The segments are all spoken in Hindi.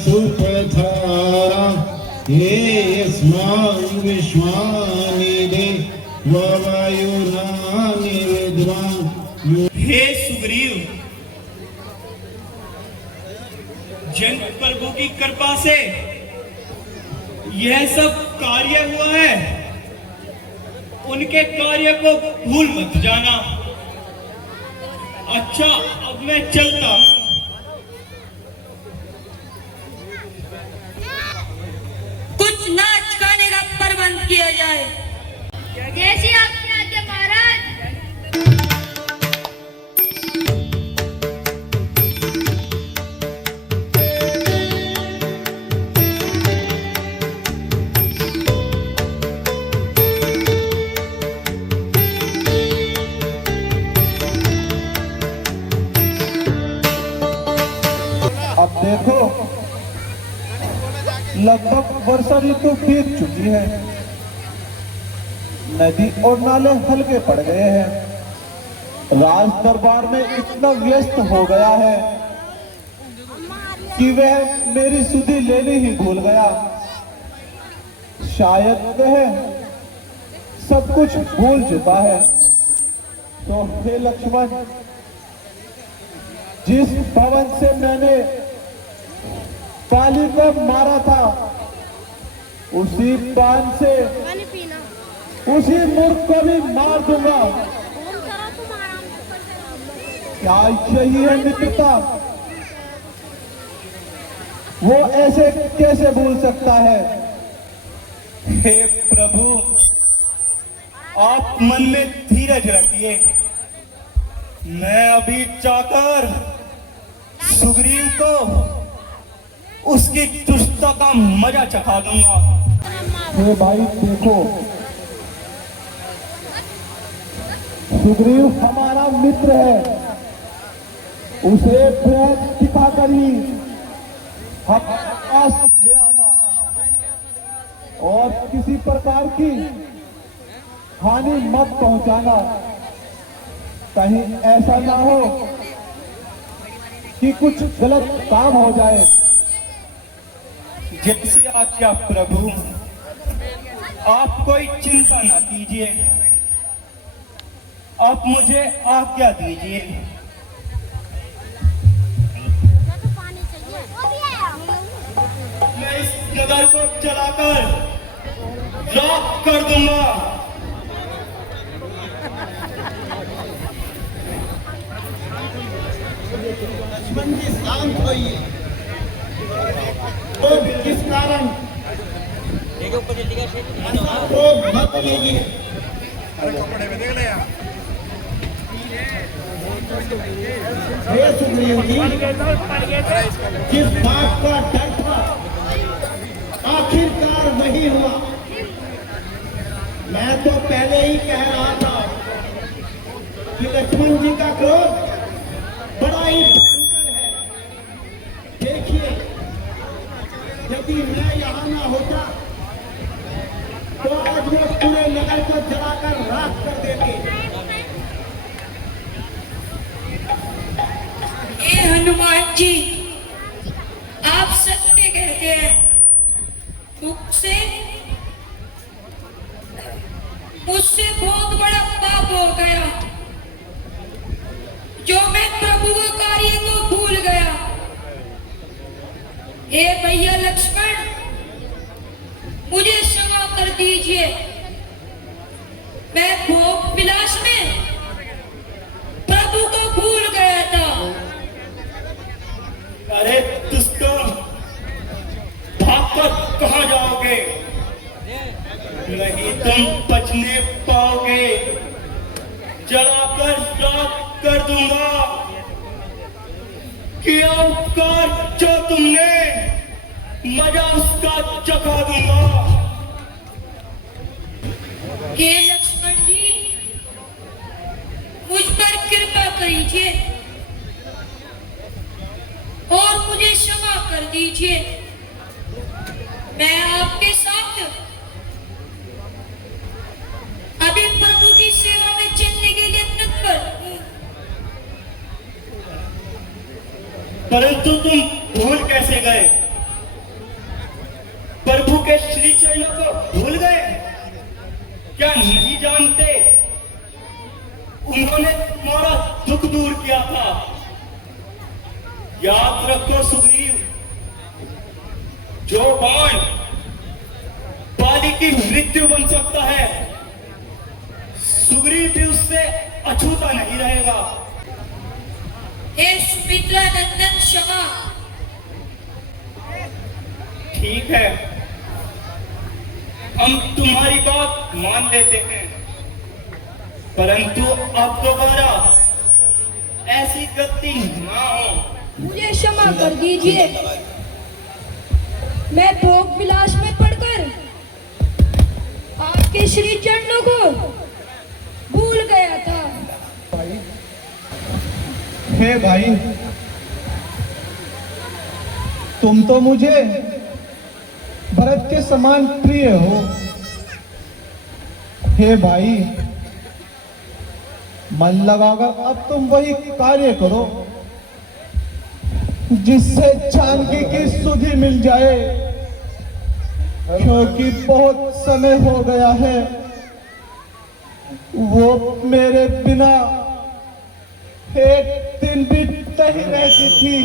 सुपथारा हे यस्मान् विश्वानि वायुनानि विद्वान्। हे सुग्रीव, जनक प्रभु की कृपा से यह सब कार्य हुआ है। उनके कार्य को भूल मत जाना। अच्छा, अब मैं चलता। कुछ नाच गाने का प्रबंध किया जाए। जैसी आपकी आज्ञा महाराज। अब देखो, लगभग वर्षा ऋतु बीत चुकी है। नदी और नाले हल्के पड़ गए हैं। राज दरबार में इतना व्यस्त हो गया है कि वह मेरी सुधि लेनी ही भूल गया। शायद वह सब कुछ भूल चुका है। तो हे लक्ष्मण, जिस भवन से मैंने काली को मारा था, उसी बाण से उसी मूर्ख को भी मार दूंगा। क्या यही है मित्रता? वो ऐसे कैसे भूल सकता है? हे प्रभु, आप मन में धीरज रखिए। मैं अभी जाकर सुग्रीव को उसकी दुष्टता का मजा चखा दूंगा। हे भाई देखो, सुग्रीव हमारा मित्र है। उसे प्रेम दिखाकर ही हमारे पास ले आना और किसी प्रकार की हानि मत पहुंचाना। कहीं ऐसा ना हो कि कुछ गलत काम हो जाए। जैसी आज्ञा प्रभु, आप कोई चिंता न कीजिए। आप मुझे आज्ञा दीजिए। मैं इस नगर को चलाकर राख कर दूंगा। लक्ष्मण जी शांत होइए। तो किस कारण ऐसा क्रोध मत कीजिए। हे सुग्रीव जी, जिस बात का डर था आखिरकार वही हुआ। मैं तो पहले ही कह रहा था कि लक्ष्मण जी का क्रोध बड़ा ही भयंकर है। देखिए, यदि मैं यहाँ ना होता तो आज वो पूरे नगर को जलाकर राख कर देते। ए हनुमान जी, आप सत्य कहते हैं। मुझसे बहुत बड़ा पाप हो गया जो मैं प्रभु का कार्य को भूल गया। ए भैया लक्ष्मण, मुझे क्षमा कर दीजिए। मैं भोग विलास में प्रभु को भूल गया था। अरे दुष्टों, भागकर कहाँ जाओगे? नहीं तुम बचने पाओगे। जलाकर राख कर दूंगा कि उपकार जो तुमने मजा उसका चखा दूंगा। हे लक्ष्मण जी, मुझ पर कृपा कीजिए और मुझे क्षमा कर दीजिए। मैं आपके साथ अभी प्रभु की सेवा में चलने के लिए तत्पर हूँ। परंतु तुम भूल कैसे गए? प्रभु के श्री चरणों को भूल गए? क्या नहीं जानते उन्होंने तुम्हारा दुख दूर किया था? याद रखो सुग्रीव, जो बाण बाली की मृत्यु बन सकता है, सुग्रीव भी उससे अछूता नहीं रहेगा। हे सुमित्रा नंदन क्षमा। ठीक है, हम तुम्हारी बात मान लेते हैं, परंतु अब दोबारा ऐसी गलती ना हो। मुझे क्षमा कर दीजिए, मैं भोग विलास में पड़कर आपके श्री चरणों को भूल गया था। हे भाई, तुम तो मुझे भरत के समान प्रिय हो। हे भाई, मन लगाकर अब तुम वही कार्य करो जिससे जानकी की सुधि मिल जाए, क्योंकि बहुत समय हो गया है वो मेरे बिना एक दिन भी नहीं रहती थी।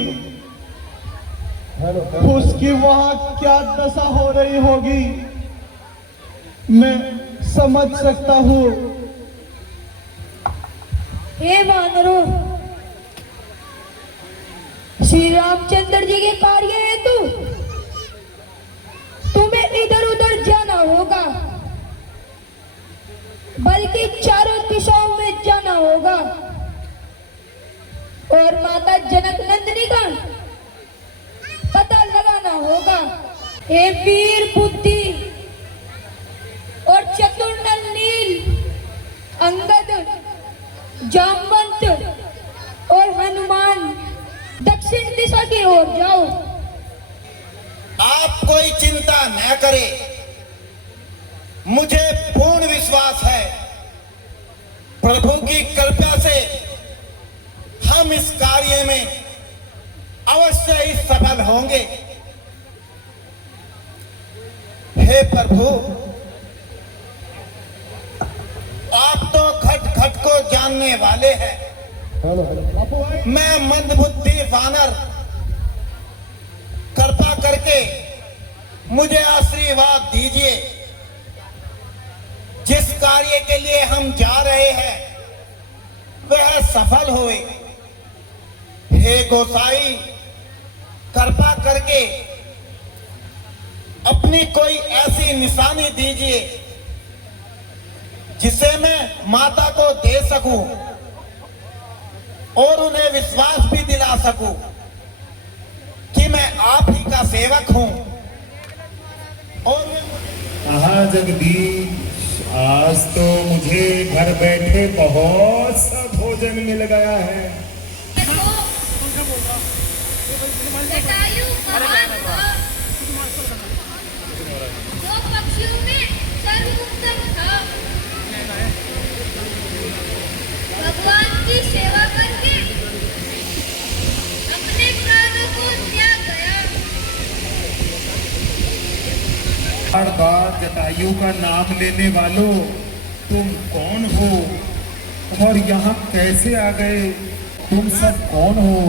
उसकी वहां क्या दशा हो रही होगी मैं समझ सकता हूँ। हे वानरों, श्री रामचंद्र जी के कार्य हेतु तुम्हें इधर उधर जाना होगा, बल्कि चारों दिशाओं में जाना होगा और माता जनक नंदिनी का पता लगाना होगा। हे वीर बुद्धि और चतुर नल नील, अंगद, जामवंत और हनुमान दक्षिण दिशा की ओर जाओ। आप कोई चिंता न करें, मुझे पूर्ण विश्वास है प्रभु की कृपा से हम इस कार्य में अवश्य ही सफल होंगे। हे प्रभु, आप तो घट घट को जानने वाले हैं। मैं मंदबुद्धि वानर, कृपा करके मुझे आशीर्वाद दीजिए। जिस कार्य के लिए हम जा रहे हैं वह सफल होए। हे गोसाई, कृपा करके अपनी कोई ऐसी निशानी दीजिए जिसे मैं माता को दे सकूं और उन्हें विश्वास भी दिला सकूं कि मैं आप ही का सेवक हूं। और हाँ जगदीश, आज तो मुझे घर बैठे बहुत सा भोजन मिल गया है। जटायु महान था, जो पक्षियों में सर्वोत्तम था। भगवान की सेवा करके अपने प्राणों को त्याग गया। बार बार जटायु का नाम लेने वालों, तुम कौन हो और यहाँ कैसे आ गए? तुम सब कौन हो?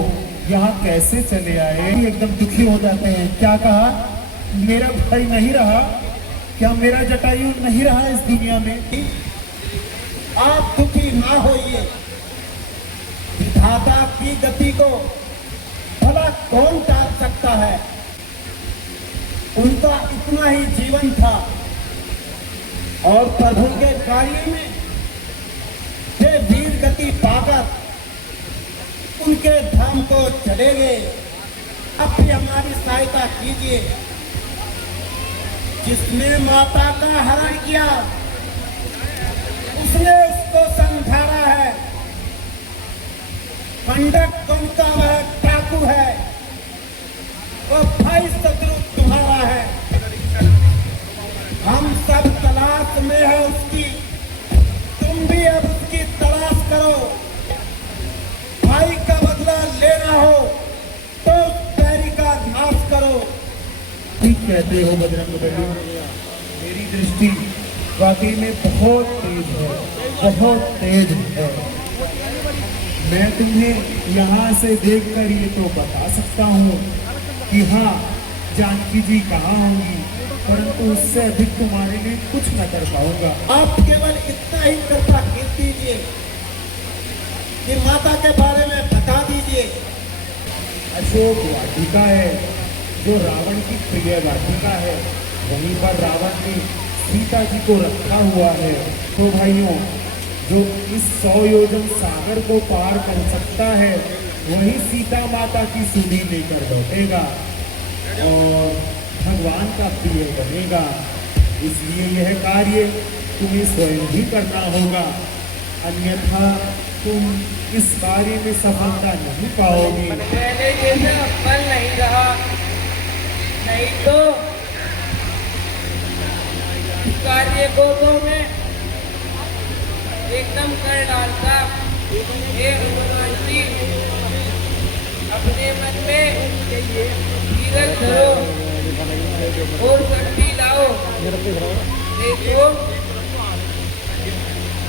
यहाँ कैसे चले आए? एकदम दुखी हो जाते हैं। क्या कहा? मेरा भाई नहीं रहा? क्या मेरा जटायु नहीं रहा इस दुनिया में? आप दुखी ना होइए। विधाता की गति को भला कौन टाल सकता है? उनका इतना ही जीवन था और प्रभु के कार्य में वे वीर गति पाकर उनके धाम को चले गए। अब भी हमारी सहायता कीजिए। जिसने माता का हरण किया उसने उसको समझाना है। पंडित कौन का वह डाकू है, वो भाई शत्रु तुम्हारा है। हम सब तलाश में है उसकी, तुम भी अब उसकी तलाश करो। भाई का बदला लेना हो तो ठीक कहते हो बजरंगबली, मेरी दृष्टि वाकई में बहुत तेज है, बहुत तेज है। मैं तुम्हें यहाँ से देखकर ये तो बता सकता हूँ कि हाँ, जानकी जी कहाँ होंगी, परंतु उससे अधिक तुम्हारे लिए कुछ न कर पाऊंगा। आप केवल इतना ही कृपा कीर् दीजिए कि माता के बारे में बता दीजिए। अशोक वाटिका है, जो रावण की प्रिय वाटिका है, वहीं पर रावण ने सीता जी को रखा हुआ है। तो भाइयों, जो इस 100 योजन सागर को पार कर सकता है, वही सीता माता की सुधि लेकर लौटेगा और भगवान का प्रिय बनेगा। इसलिए यह कार्य तुम्हें स्वयं ही करना होगा, अन्यथा तुम इस कार्य में सफलता नहीं पाओगे। पहले जैसा फल नहीं रहा, नहीं तो इस कार्य को तो मैं एकदम कर डालता। हे हनुमान जी, अपने मन में धीरज धरो और शक्ति लाओ। देखो,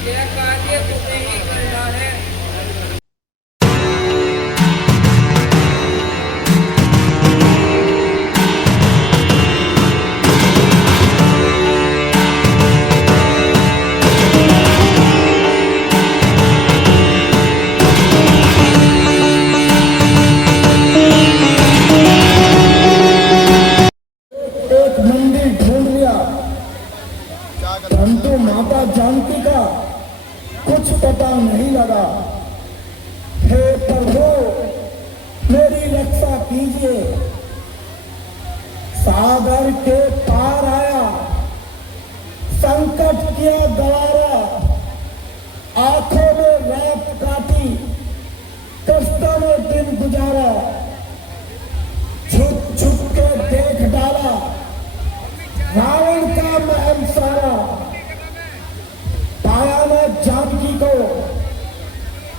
यह कार्य तुम्हें ही करना है। एक मंदिर ढूंढ लिया, परंतु माता जानकी का कुछ पता नहीं लगा। हे प्रभु, मेरी रक्षा कीजिए। सागर के पार आया, संकट किया गवारा, आंखों में रात काटी, कष्टों में दिन गुजारा। छुप छुप के देख डाला रावण का महल सारा। पाया मैं जानकी को,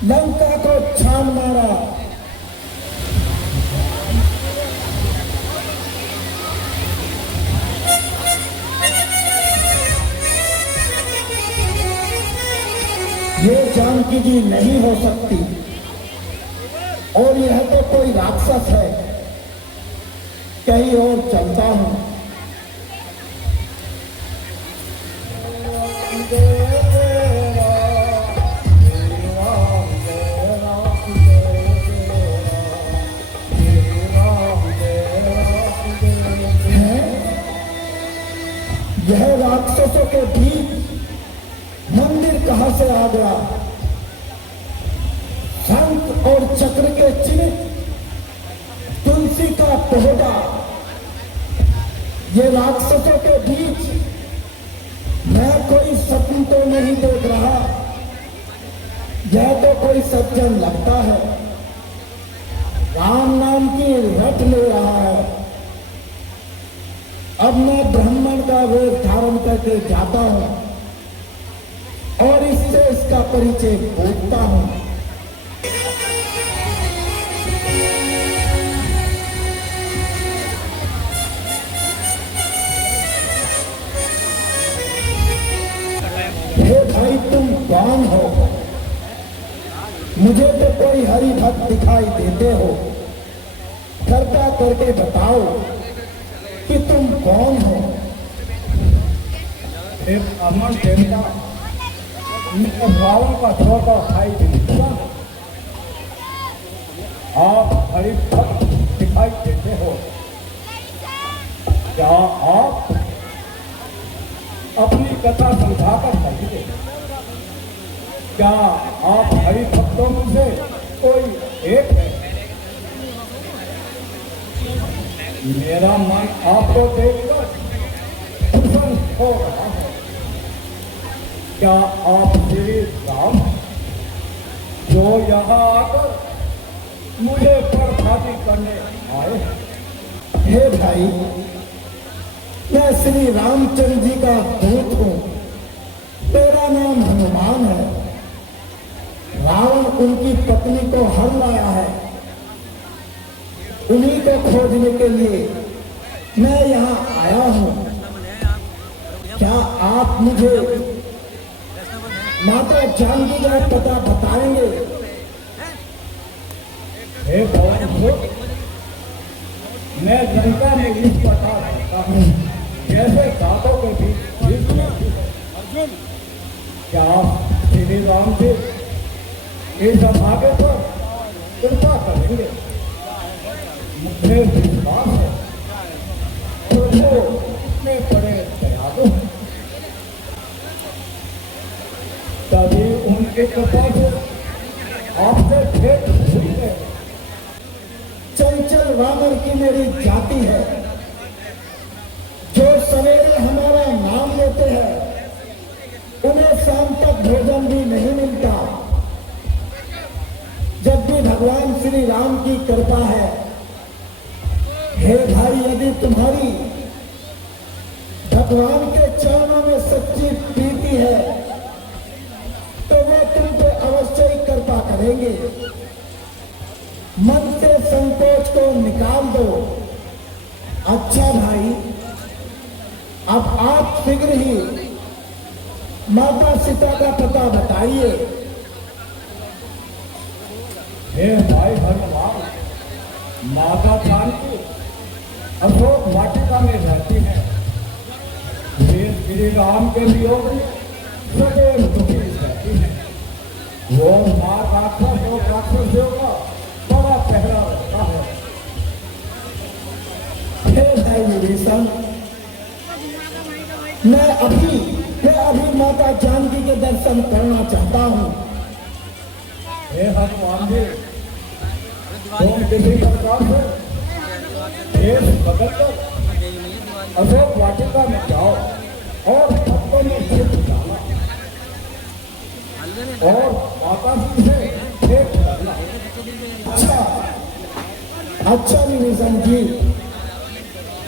लंका को छान मारा। ये जानकी जी नहीं हो सकती, और यह तो कोई राक्षस है। कहीं और चलता हूं। यह राक्षसों के बीच मंदिर कहां से आ गया? शंख और चक्र के चिन्ह, तुलसी का पौधा, ये राक्षसों के बीच मैं कोई सपन तो नहीं देख रहा। यह तो कोई सज्जन लगता है, राम नाम की रट ले रहा है। अब मैं ब्राह्मण का वेश धारण करके जाता हूं और इससे इसका परिचय पूछता हूं। हे भाई, तुम कौन हो? मुझे तो कोई हरि भक्त दिखाई देते हो। कृपया करके बताओ कि तुम कौन हो? एक अमर देवता, रावण का छोटा भाई दिखता। आप हरि भक्त दिखाई देते हो। क्या आप अपनी कथा समझाकर कहिए? क्या आप हरि भक्तों में से कोई एक है? मेरा मन आपको देखकर प्रसन्न हो रहा है। क्या आप श्री राम, जो यहाँ आकर मुझे बर्खास्ती करने आए? हे भाई, मैं श्री रामचंद्र जी का दूत हूं। मेरा नाम हनुमान है। रावण उनकी पत्नी को हर लाया है। उन्हीं को खोजने के लिए मैं यहाँ आया हूँ, क्या आप मुझे माता जानकी का पता बताएंगे? हे भगवान, मैं लंका में इस पता करता हूँ, जैसे दांतों के बीच अर्जुन, क्या आप श्री राम जी इस अभागे पर कृपा करेंगे? मुझे विश्वास है प्रभु इतने बड़े दयालु हैं, तभी उनके कृपा से आपसे भेंट हुई है। चंचल वानर की मेरी जाति है, जो सवेरे हमारा नाम लेते हैं उन्हें शाम तक भोजन भी नहीं मिलता। जब भी भगवान श्री राम की कृपा है, हे भाई, यदि तुम्हारी भगवान के चरणों में सच्ची प्रीति है तो वे तुम पे अवश्य ही कृपा करेंगे। मन से संकोच को निकाल दो। अच्छा भाई, अब आप शीघ्र ही माता सीता का पता बताइए। हे भाई भगवान, माता जानकी अशोक वाटिका में रहती है। वे श्री राम के वियोग में सदैव दुखी रहती है। वो माँ राक्षस और राक्षसियों का बड़ा पहरा रहता है। हे भाई विभीषण, मैं अभी माता जानकी के दर्शन करना चाहता हूँ। हे हनुमान जी, तुम किसी प्रकार से देश बदल कर अशोक वाटिका में जाओ और भक्तों में सिद्ध डाला और माता जी से भेंट करना। अच्छा विभीषण जी,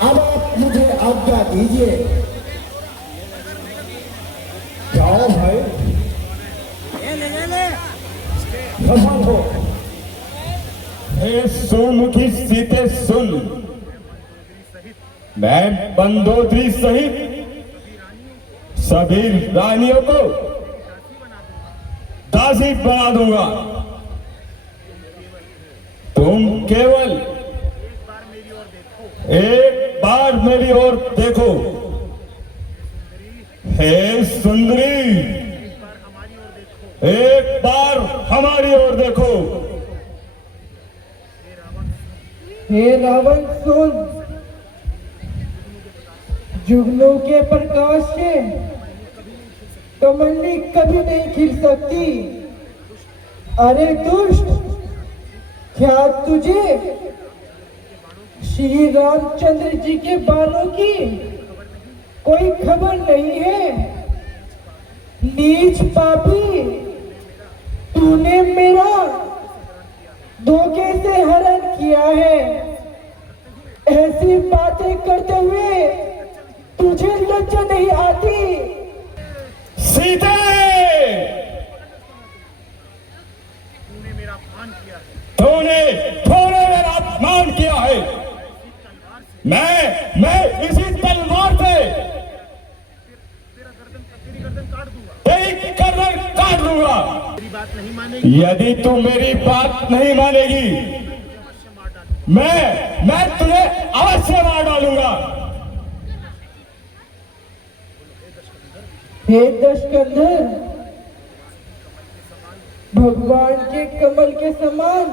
अब आप मुझे आज्ञा दीजिए। जाओ भाई, सफल हो। हे सोमुखी सीते सुन, मैं मंदोदरी सहित सभी रानियों को दासी बना दूंगा। तुम केवल एक बार मेरी ओर देखो। हे सुंदरी, एक बार हमारी ओर देखो। हे रावण सुन, जुगनू के प्रकाश से कमली कभी नहीं खिल सकती। अरे दुष्ट, क्या तुझे श्री रामचंद्र जी के बाणों की कोई खबर नहीं है? नीच पापी, तूने मेरा धोखे से हरण किया है। ऐसी बातें करते हुए तुझे लज्जा नहीं आती? सीते, तूने मेरा अपमान किया है। मैं इसी तलवार से तेरी गर्दन काट दूंगा। यदि तू मेरी बात नहीं मानेगी, मैं तुझे अवश्य मार डालूंगा। हे दशकंधर, भगवान के कमल के समान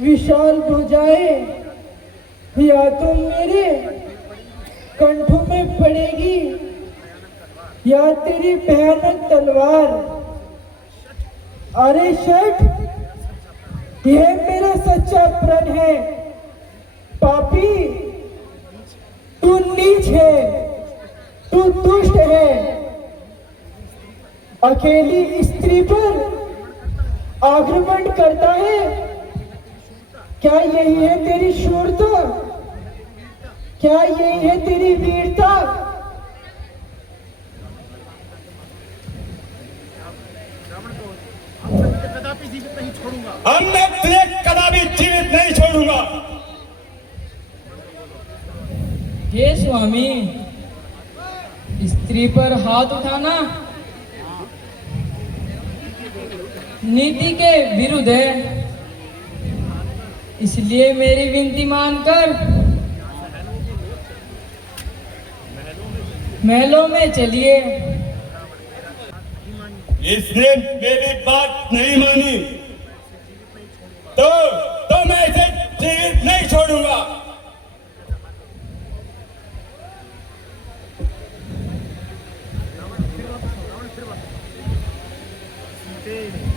विशाल भुजाएं या तो मेरे कंठों में पड़ेगी या तेरी भयानक तलवार। अरे शठ, यह मेरा सच्चा प्रण है। पापी, तू नीच है, तू दुष्ट है। अकेली स्त्री पर आक्रमण करता है। क्या यही है तेरी शूरता? क्या यही है तेरी वीरता? अब मैं तुझे कदापि जीवित नहीं छोड़ूंगा। हे स्वामी, स्त्री पर हाथ उठाना नीति के विरुद्ध है, इसलिए मेरी विनती मानकर महलों में चलिए। इसने मेरी बात नहीं मानी तो मैं इसे जीवित नहीं छोड़ूंगा।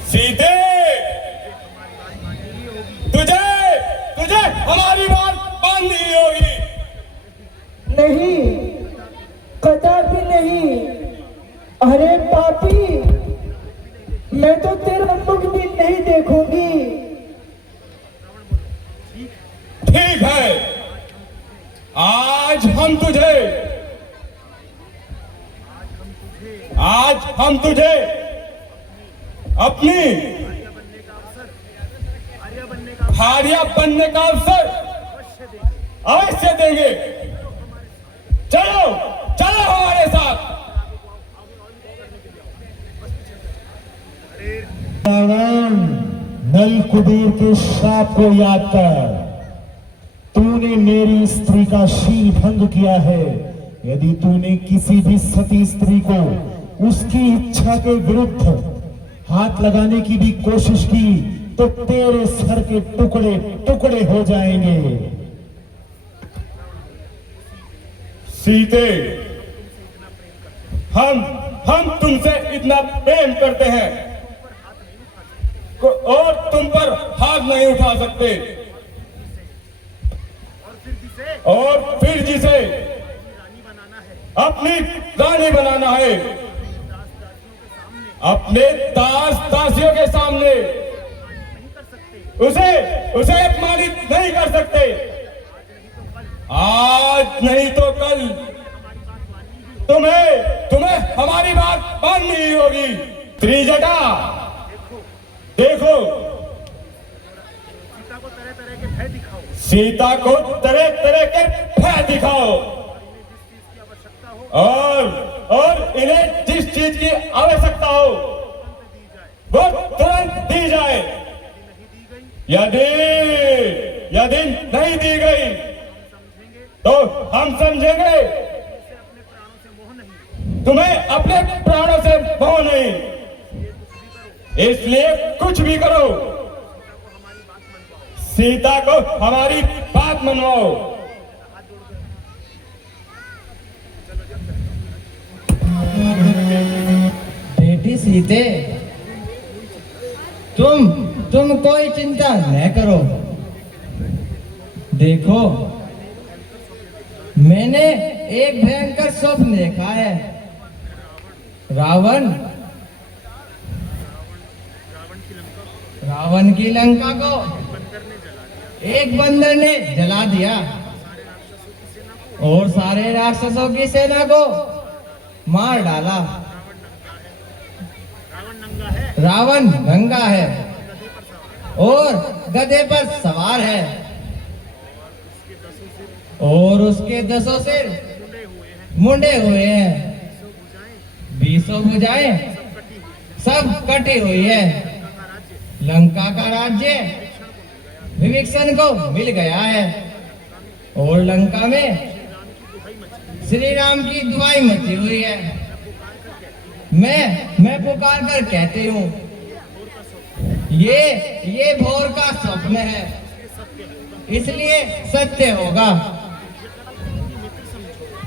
सीते, तुझे हमारी बात माननी होगी। नहीं, कदापि नहीं। अरे पापी, मैं तो तेरा मुख भी नहीं देखूंगी। ठीक है, आज हम तुझे अपनी भार्या बनने का अवसर अवश्य देंगे। चलो हमारे साथ। रावण, नल कुबेर के श्राप को याद कर। तूने मेरी स्त्री का शील भंग किया है। यदि तूने किसी भी सती स्त्री को उसकी इच्छा के विरुद्ध हाथ लगाने की भी कोशिश की तो तेरे सर के टुकड़े टुकड़े हो जाएंगे। सीते, हम तुमसे इतना प्रेम करते हैं और तुम पर हाथ नहीं उठा सकते, और फिर जिसे अपनी रानी बनाना है, अपने दास दासियों के सामने उसे अपमानित नहीं कर सकते। आज नहीं तो कल तुम्हें हमारी बात माननी ही होगी। त्रिजटा, देखो, सीता को तरह तरह के भय दिखाओ और इन्हें जिस चीज की आवश्यकता हो वो तुरंत दी जाए। यदि नहीं दी गई तो हम समझेंगे तुम्हें अपने प्राणों से मोह नहीं, इसलिए कुछ भी करो, सीता को हमारी बात मनवाओ। बेटी सीते, तुम कोई चिंता न करो। देखो, मैंने एक भयंकर स्वप्न देखा है। रावण की लंका को एक बंदर ने जला दिया और सारे राक्षसों की सेना को मार डाला। रावण नंगा है और गधे पर सवार है और उसके 10 सिर मुंडे हुए हैं। 20 भुजाएं सब कटी हुई है। लंका का राज्य विभीषण को मिल गया है और लंका में श्री राम की दुहाई मची हुई है। मैं पुकार कर कहती हूँ, ये भोर का स्वप्न है, इसलिए सत्य होगा।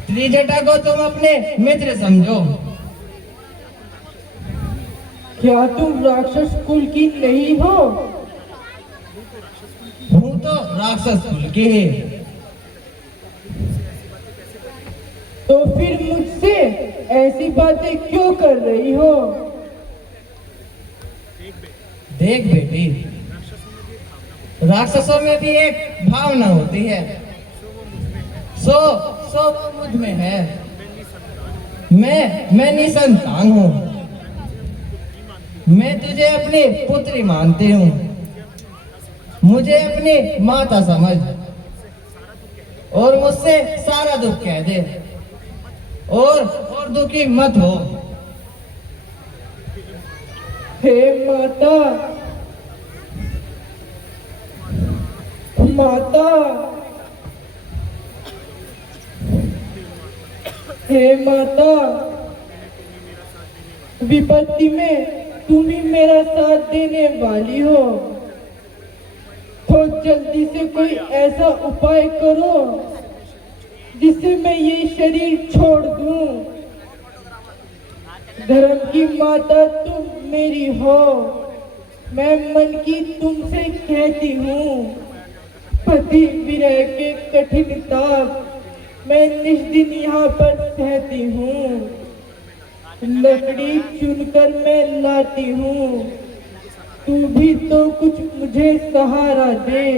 त्रिजटा को तुम अपने मित्र समझो। क्या तुम राक्षस कुल की नहीं हो? हूँ तो राक्षस कुल की ही। तो फिर मुझसे ऐसी बातें क्यों कर रही हो? देख बेटी, राक्षसों में भी एक भावना होती है, सो वो मुझ में है। मैं निसंतान हूँ। मैं तुझे अपनी पुत्री मानती हूँ। मुझे अपनी माता समझ और मुझसे सारा दुख कह दे और दुखी मत हो। हे माता, माता, हे माता, विपत्ति में तुम ही मेरा साथ देने वाली हो, तो जल्दी से कोई ऐसा उपाय करो जिससे मैं ये शरीर छोड़ दूं। धर्म की माता तुम मेरी हो, मैं मन की तुमसे कहती हूँ। पति विरह के कठिन ताप मैं निष्दिन यहाँ पर सहती हूँ। लकड़ी चुनकर मैं लाती हूँ, तू भी तो कुछ मुझे सहारा दे।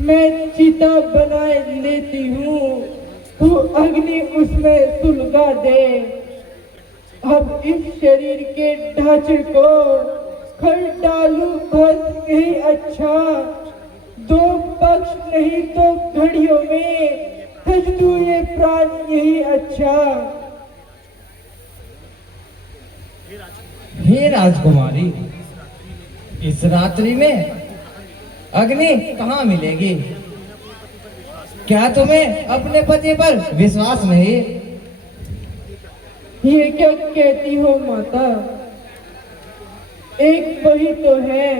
मैं चिता बनाए लेती हूँ, तू अग्नि उसमें सुलगा दे। अब इस शरीर के ढांचे को खर डालू बस यही अच्छा, दो पक्ष नहीं तो घड़ियों में खज दूं ये प्राण यही अच्छा। हे राजकुमारी, इस रात्रि में अग्नि कहाँ मिलेगी? क्या तुम्हें अपने पति पर विश्वास नहीं? ये क्या कहती हो माता? एक वही तो है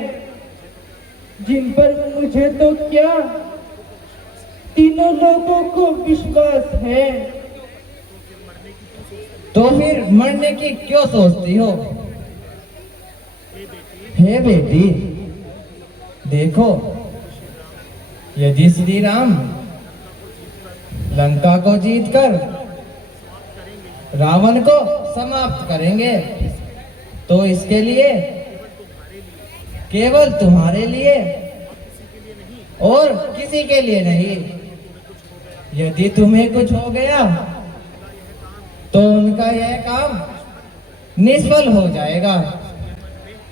जिन पर मुझे तो क्या तीनों लोगों को विश्वास है। तो फिर मरने की क्यों सोचती हो? हे बेटी, देखो, यदि श्री राम लंका को जीतकर रावण को समाप्त करेंगे तो इसके लिए, केवल तुम्हारे लिए और किसी के लिए नहीं, यदि तुम्हें कुछ हो गया तो उनका यह काम निष्फल हो जाएगा।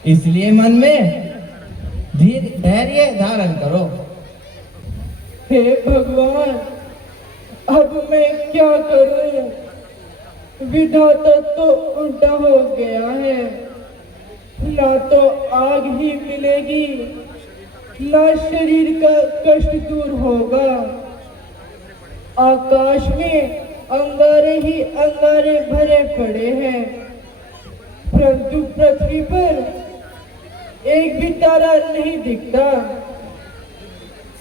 इसलिए मन में धैर्य धारण करो। हे भगवान, अब मैं क्या करूं? विधाता तो उल्टा हो गया है, ना तो आग ही मिलेगी, ना शरीर का कष्ट दूर होगा। आकाश में अंगारे ही अंगारे भरे पड़े हैं, परंतु पृथ्वी पर एक भी तारा नहीं दिखता।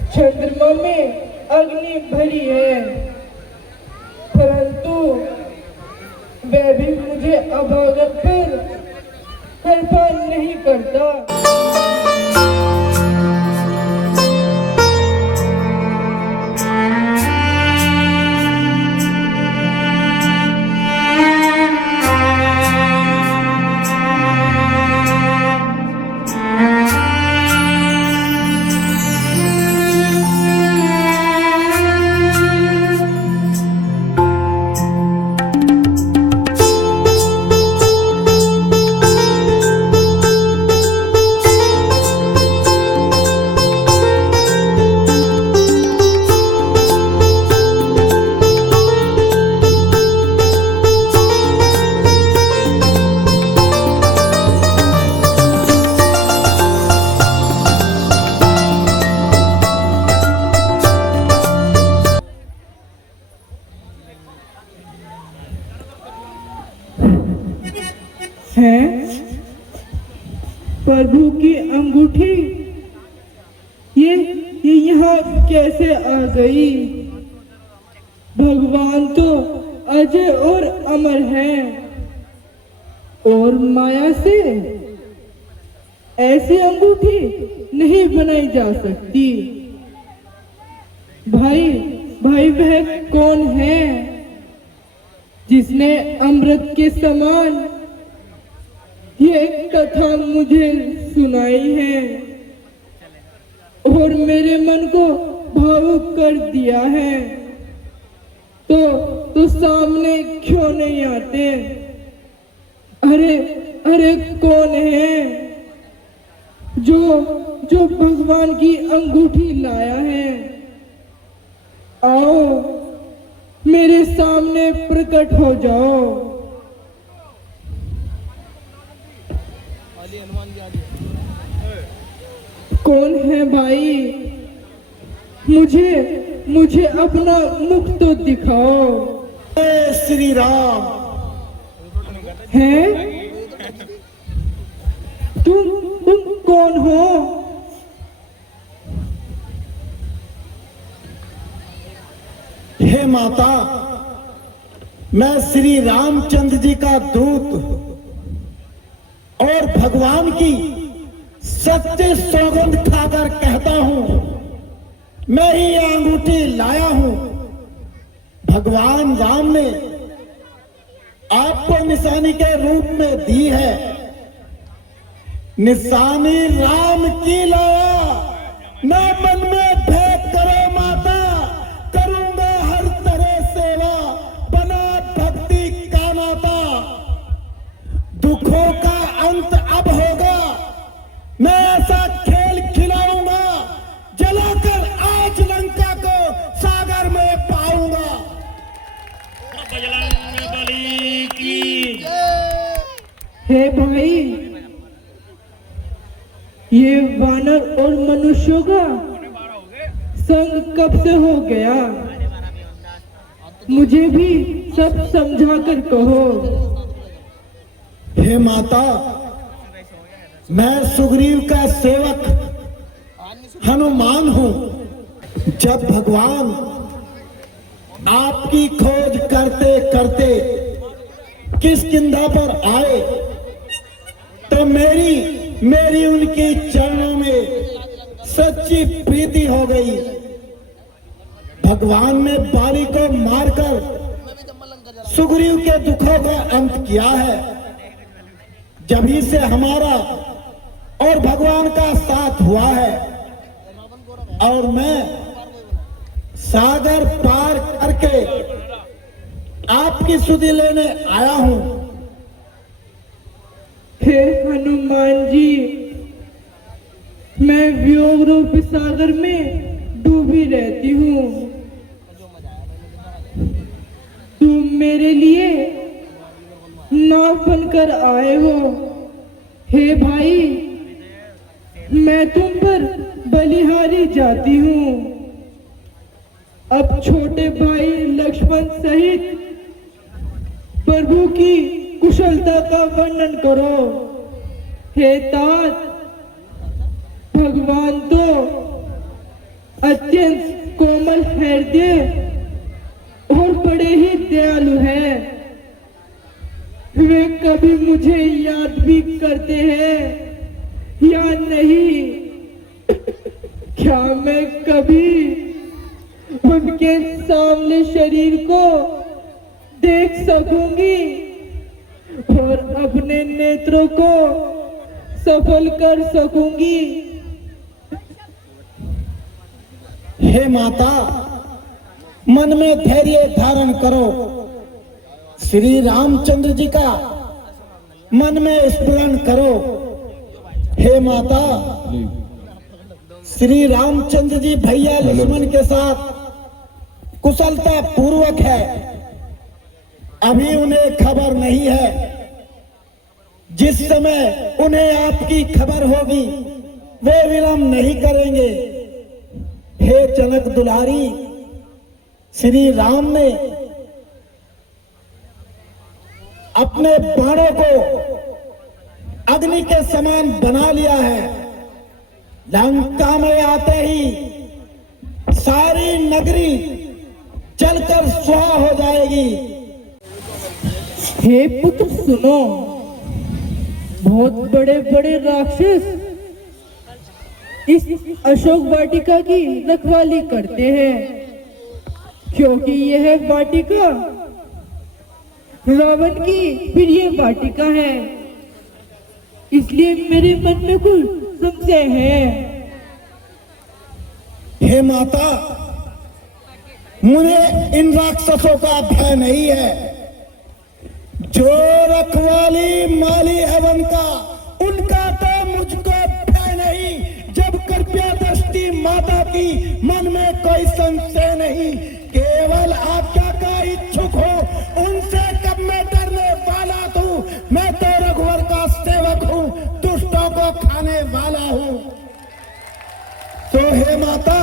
चंद्रमा में अग्नि भरी है, परंतु वह भी मुझे अभागन पर कृपा नहीं करता। है प्रभु की अंगूठी ये यहाँ कैसे आ गई? भगवान तो अजय और अमर है, और माया से ऐसी अंगूठी नहीं बनाई जा सकती। भाई वह कौन है जिसने अमृत के समान ये कथा मुझे सुनाई है और मेरे मन को भावुक कर दिया है? तो सामने क्यों नहीं आते? अरे कौन है जो भगवान की अंगूठी लाया है? आओ मेरे सामने प्रकट हो जाओ। कौन है भाई? मुझे अपना मुख तो दिखाओ। जय श्री राम। हैं? तुम कौन हो? हे माता, मैं श्री रामचंद्र जी का दूत और भगवान की सत्य सौगंध खाकर कहता हूं, मैं ही अंगूठी लाया हूं। भगवान राम ने आपको निशानी के रूप में दी है। निशानी राम की लाया, ना मन में भेद करो माता, करूंगा हर तरह सेवा, बना भक्ति का नाता। दुखों का अंत अब होगा, मैं ऐसा खेल खिलाऊंगा, जलाकर आज लंका को सागर में पाऊंगा। हे भाई, ये वानर और मनुष्यों का संग कब से हो गया? मुझे भी सब समझा कर कहो। हे माता, मैं सुग्रीव का सेवक हनुमान हूं। जब भगवान आपकी खोज करते करते किष्किंधा पर आए, तो मेरी उनके चरणों में सच्ची प्रीति हो गई। भगवान ने बाली को मारकर सुग्रीव के दुखों का अंत किया है। जभी से हमारा और भगवान का साथ हुआ है, और मैं सागर पार करके आपकी सुधि लेने आया हूं। हे हनुमान जी, मैं वियोग रूप सागर में डूबी रहती हूँ। तुम मेरे लिए नाव बनकर आए हो। हे भाई, मैं तुम पर बलिहारी जाती हूँ। अब छोटे भाई लक्ष्मण सहित प्रभु की कुशलता का वर्णन करो। हे तात, भगवान तो अत्यंत कोमल हृदय और बड़े ही दयालु है। वे कभी मुझे याद भी करते हैं या नहीं? क्या मैं कभी उनके सामने शरीर को देख सकूंगी और अपने नेत्रों को सफल कर सकूंगी? हे माता, मन में धैर्य धारण करो। श्री रामचंद्र जी का मन में स्मरण करो। हे माता, श्री रामचंद्र जी भैया लक्ष्मण के साथ कुशलता पूर्वक है। अभी उन्हें खबर नहीं है। जिस समय उन्हें आपकी खबर होगी, वे विलंब नहीं करेंगे। हे जनक दुलारी, श्री राम ने अपने बाणों को अग्नि के समान बना लिया है। लंका में आते ही सारी नगरी जलकर स्वाहा हो जाएगी। हे पुत्र सुनो, बहुत बड़े बड़े राक्षस इस अशोक वाटिका की रखवाली करते हैं, क्योंकि यह वाटिका रावण की प्रिय वाटिका है। इसलिए मेरे मन में कुछ संशय है। हे माता, मुझे इन राक्षसों का भय नहीं है। जो रखवाली माली हवन का, उनका तो मुझको भय नहीं। जब कृपया दृष्टि माता की मन में कोई संशय नहीं, केवल आज्ञा का इच्छुक हो। उनसे कब मैं डरने वाला तू, मैं तो रघुवर का सेवक हूँ, दुष्टों को खाने वाला हूँ। तो हे माता,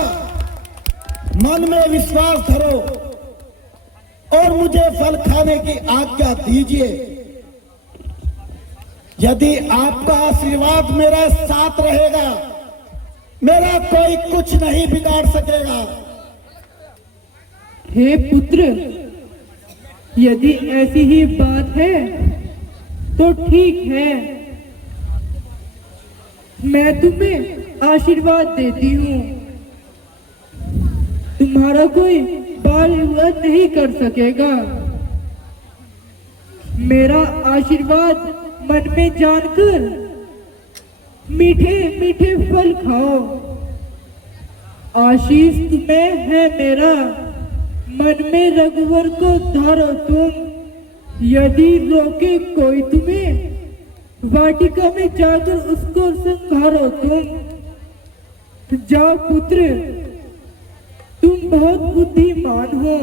मन में विश्वास धरो और मुझे फल खाने की आज्ञा दीजिए। यदि आपका आशीर्वाद मेरे साथ रहेगा, मेरा कोई कुछ नहीं बिगाड़ सकेगा। हे पुत्र, यदि ऐसी ही बात है तो ठीक है, मैं तुम्हें आशीर्वाद देती हूँ। तुम्हारा कोई बाल विवाद नहीं कर सकेगा। मेरा आशीर्वाद मन में जानकर मीठे मीठे फल खाओ। आशीष तुम्हें है मेरा, मन में रघुवर को धारो तुम। यदि रोके कोई तुम्हें, वाटिका में जाकर उसको संहारो तुम। जाओ पुत्र, तुम बहुत बुद्धिमान हो,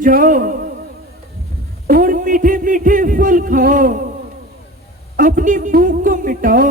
जाओ और मीठे मीठे फल खाओ, अपनी भूख को मिटाओ।